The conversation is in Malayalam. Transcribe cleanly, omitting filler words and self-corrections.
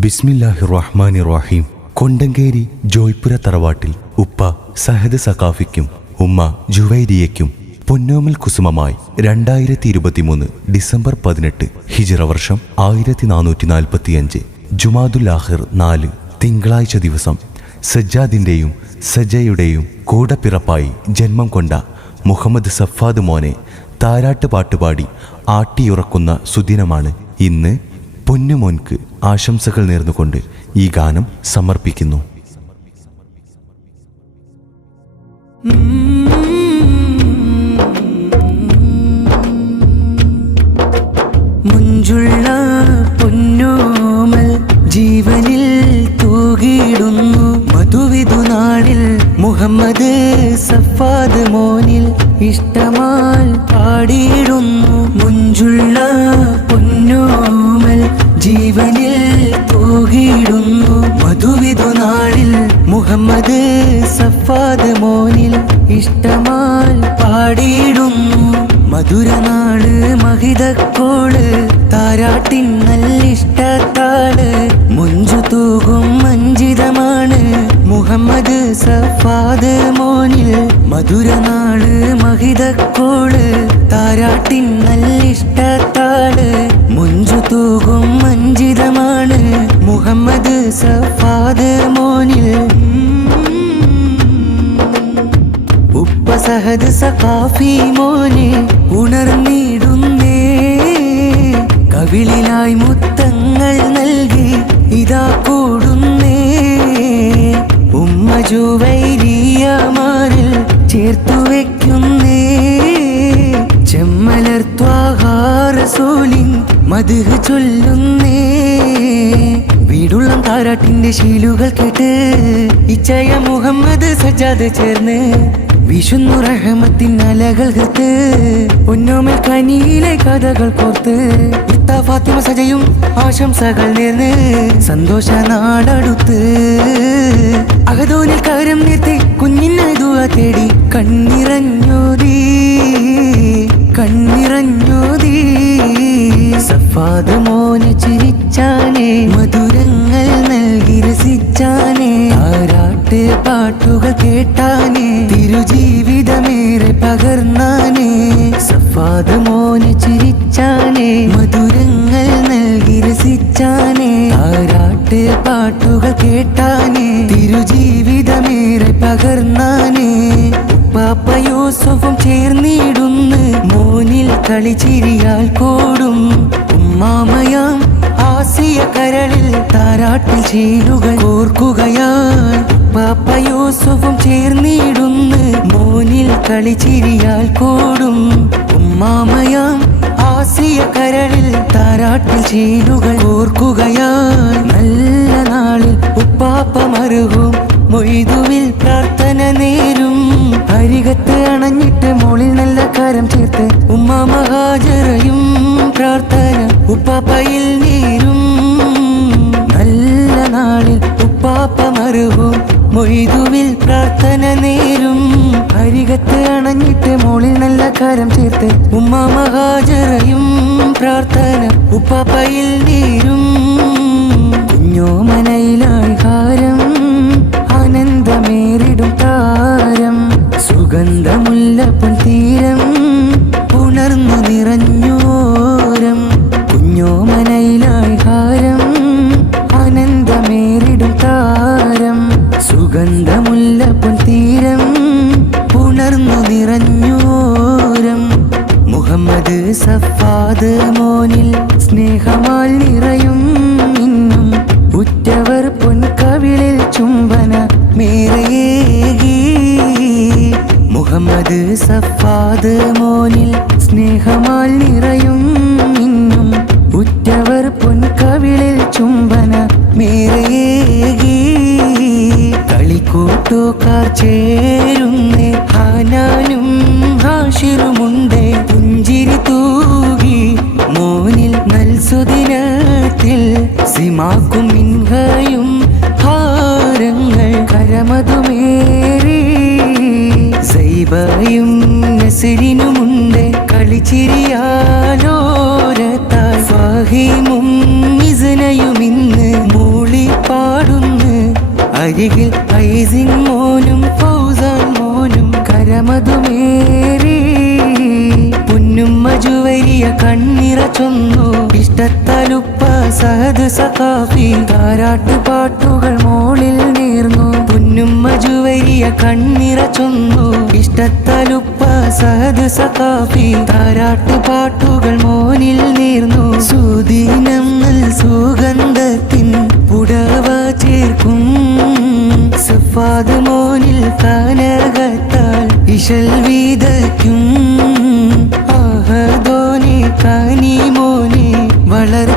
ബിസ്മില്ലാഹിർ റഹ്മാനിർ റഹീം. കൊണ്ടങ്കേരി ജോയ്പുര തറവാട്ടിൽ ഉപ്പ സഹദ് സഖാഫിക്കും ഉമ്മ ജുവൈരിയയ്ക്കും പൊന്നോമൽ കുസുമമായി 2023 ഡിസംബർ 18 ഹിജ്റ വർഷം 1445 ജുമാദുൽ ആഖിർ 4 തിങ്കളാഴ്ച ദിവസം സജ്ജാദിന്റെയും സജയുടെയും കൂടപ്പിറപ്പായി ജന്മം കൊണ്ട മുഹമ്മദ് സഫാദ് മോനെ താരാട്ട് പാട്ടുപാടി ആട്ടിയുറക്കുന്ന സുദിനമാണ് ഇന്ന്. പൊന്നുമോൻക്ക് ആശംസകൾ നേർന്നുകൊണ്ട് ഈ ഗാനം സമർപ്പിക്കുന്നു. മുഞ്ചുള്ള പൊന്നോമൽ ജീവനിൽ തൂകിയിടുന്നു മധുവിധു നാളിൽ മുഹമ്മദ് സഫാദ് മോനിൽ ഇഷ്ടമാൽ പാടിയിടുന്നു. മുഞ്ചുള്ള പൊന്നോമൽ ജീവനിൽ തൂകിയിടുന്നു മധുവിധു നാളിൽ മുഹമ്മദ് സഫാദ് മോനിൽ ഇഷ്ടമാൽ പാടിയിടുന്നു. മധുരനാള് മഹിതക്കോള് താരാട്ടിൻ നല്ലിഷ്ടത്താള് മുഞ്ചു തൂകും മഞ്ചിതമാണ് മുഹമ്മദ് സഫാദ് മോനിൽ. മധുരനാള് മഹിതക്കോള് താരാട്ടിൻ നല്ലിഷ്ടത്താള് മുഞ്ചു തൂകും മഞ്ചിതമാണ് മുഹമ്മദ് സഫാദ് മോനിൽ. ഉപ്പ സഹദ് സഖാഫി മോനെ ഉണർന്നിടുന്നേ കവിളിലായി മുത്തങ്ങൾ നൽകി ഇതാ കൂടുന്നേ. ഉമ്മ ജുവൈരിയമാരിൽ ചേർത്തു വെക്കുന്നേ ചെമ്മലർ ത്വാഹാ റസൂലിൻ മദ്ഹ് ചൊല്ലുന്നേ. വീടുള്ളം താരാട്ടിന്റെ ശീലുകൾ കേട്ട് ഇച്ചയ മുഹമ്മദ് സജ്ജാദ് ചേർന്ന് വിശുന്നു റഹ്മത്തിൻ അലകൾ ഹൃത്ത് പൊന്നോമൽ കനിയിലെ കഥകൾ കോർത്ത് ഇത്ത ഫാത്തിമ സജയും ആശംസകൾ നേർന്ന് സന്തോഷ നാടടുത്ത് അകതോനിൽ കരം നിർത്തി കുഞ്ഞിനായി ദുആ തേടി കണ്ണിറഞ്ഞോതി സഫാദ് മോനെ ചിരിച്ചാനേ മധുരങ്ങൾ നൽകി രസിച്ചാനേ താരാട്ട് പാട്ടുകൾ കേട്ടാനേ തിരുജീവിതമേറെ പകർന്നാനേ. സഫാദ് മോനെ ചിരിച്ചാനേ മധുരങ്ങൾ നൽകി രസിച്ചാനേ താരാട്ട് പാട്ടുകൾ കേട്ടാനേ തിരുജീവിതമേറെ പകർന്നാനേ. ഉപ്പാപ്പ യൂസുഫും ചേർന്നിടുന്ന് മോനിൽ കളിച്ചിരിയാൽ കൂടും ഉമ്മാമയാം ആസിയ കരളിൽ താരാട്ടിൽ ചീലുകൾ ഓർക്കുകയാൽ. ഉപ്പാപ്പ യൂസുഫും ചേർന്നിടുന്ന് മോനിൽ കളിച്ചിരിയാൽ കൂടും ഉമ്മാമയാം ആസിയ കരളിൽ താരാട്ടിൽ ചീലുകൾ ഓർക്കുകയാൽ. നല്ല നാളിൽ ഉപ്പാപ്പ മറുകും മൊയ്തുവിൽ പ്രാർത്ഥന നേരും അരികത്ത് അണഞ്ഞിട്ട് മോളിൽ നല്ല കരം ചേർത്ത് ഉമ്മ മഹാജറയും പ്രാർത്ഥന ഉപ്പാപ്പയിൽ നേരും. നല്ല നാളിൽ ഉപ്പാപ്പ മറുകും മൊയ്തുവിൽ പ്രാർത്ഥന നേരും അരികത്ത് അണഞ്ഞിട്ട് മോളിൽ നല്ല കരം ചേർത്ത് ഉമ്മ മഹാജറയും പ്രാർത്ഥന ഉപ്പാപ്പയിൽ നേരും. കുഞ്ഞോമനയിലായി ഹാരം ആനന്ദമേറിടും താരം സുഗന്ധമുല്ലപ്പൻ തീരം ഉണർന്നു നിറഞ്ഞോരം. കുഞ്ഞോമനയിലായി ഹാരം ആനന്ദമേറിടും താരം സുഗന്ധമുല്ലപ്പൻ തീരം ഉണർന്നു നിറഞ്ഞോരം. മുഹമ്മദ് സഫാദ് മോനിൽ സ്നേഹമാൽ നിറയും ഇന്നും ഉറ്റവർ പൊൻകവിളിൽ ചുംബന മേറയേകി. മുഹമ്മദ് സഫാദ് മോനിൽ സ്നേഹമാൽ നിറയും ഇന്നും ഉറ്റവർ പൊൻകവിളിൽ ചുംബന മേറയേകി. കളിക്കൂട്ടുകാർ ചേരുന്നേ ഹാനാനും ഹാഷിറുമുണ്ടേ പുഞ്ചിരി തൂകി മോനിൽ നൽസുദിനത്തിൽ സിമാക്കും മിൻഹയും ഹാരങ്ങൾ കരമതുമേറി സൈബയും നസരിനുമുണ്ട് കളിച്ചിരിയാലോരത്താൽ ഫാഹിമും മിസ്നയുമിന്ന് അരികിൽ ഐസിൻ മോനും ഫൗസാൻ മോനും കരമതുമേറി പൊന്നുമ്മ ജുവൈരിയ കണ്ണിറ ചൊന്നു ഇഷ്ടത്താലുപ്പ സഹദ് സഖാഫി താരാട്ടുപാട്ടുകൾ മോളിൽ നേർന്നു പൊന്നുമ്മ ജുവൈരിയ കണ്ണിറ ചൊന്നു ഇഷ്ടത്താലുപ്പ സഹദ് സഖാഫി താരാട്ടുപാട്ടുകൾ മോനിൽ നേർന്നു സുദീനം സുഗന്ധത്തിൻ പുടവ ചേർക്കും സഫാദ് മോനിൽ കാനകത്താൽ ഇശൽ വീതയ്ക്കും ആഹദോനെ കാനി മോനെ വളരെ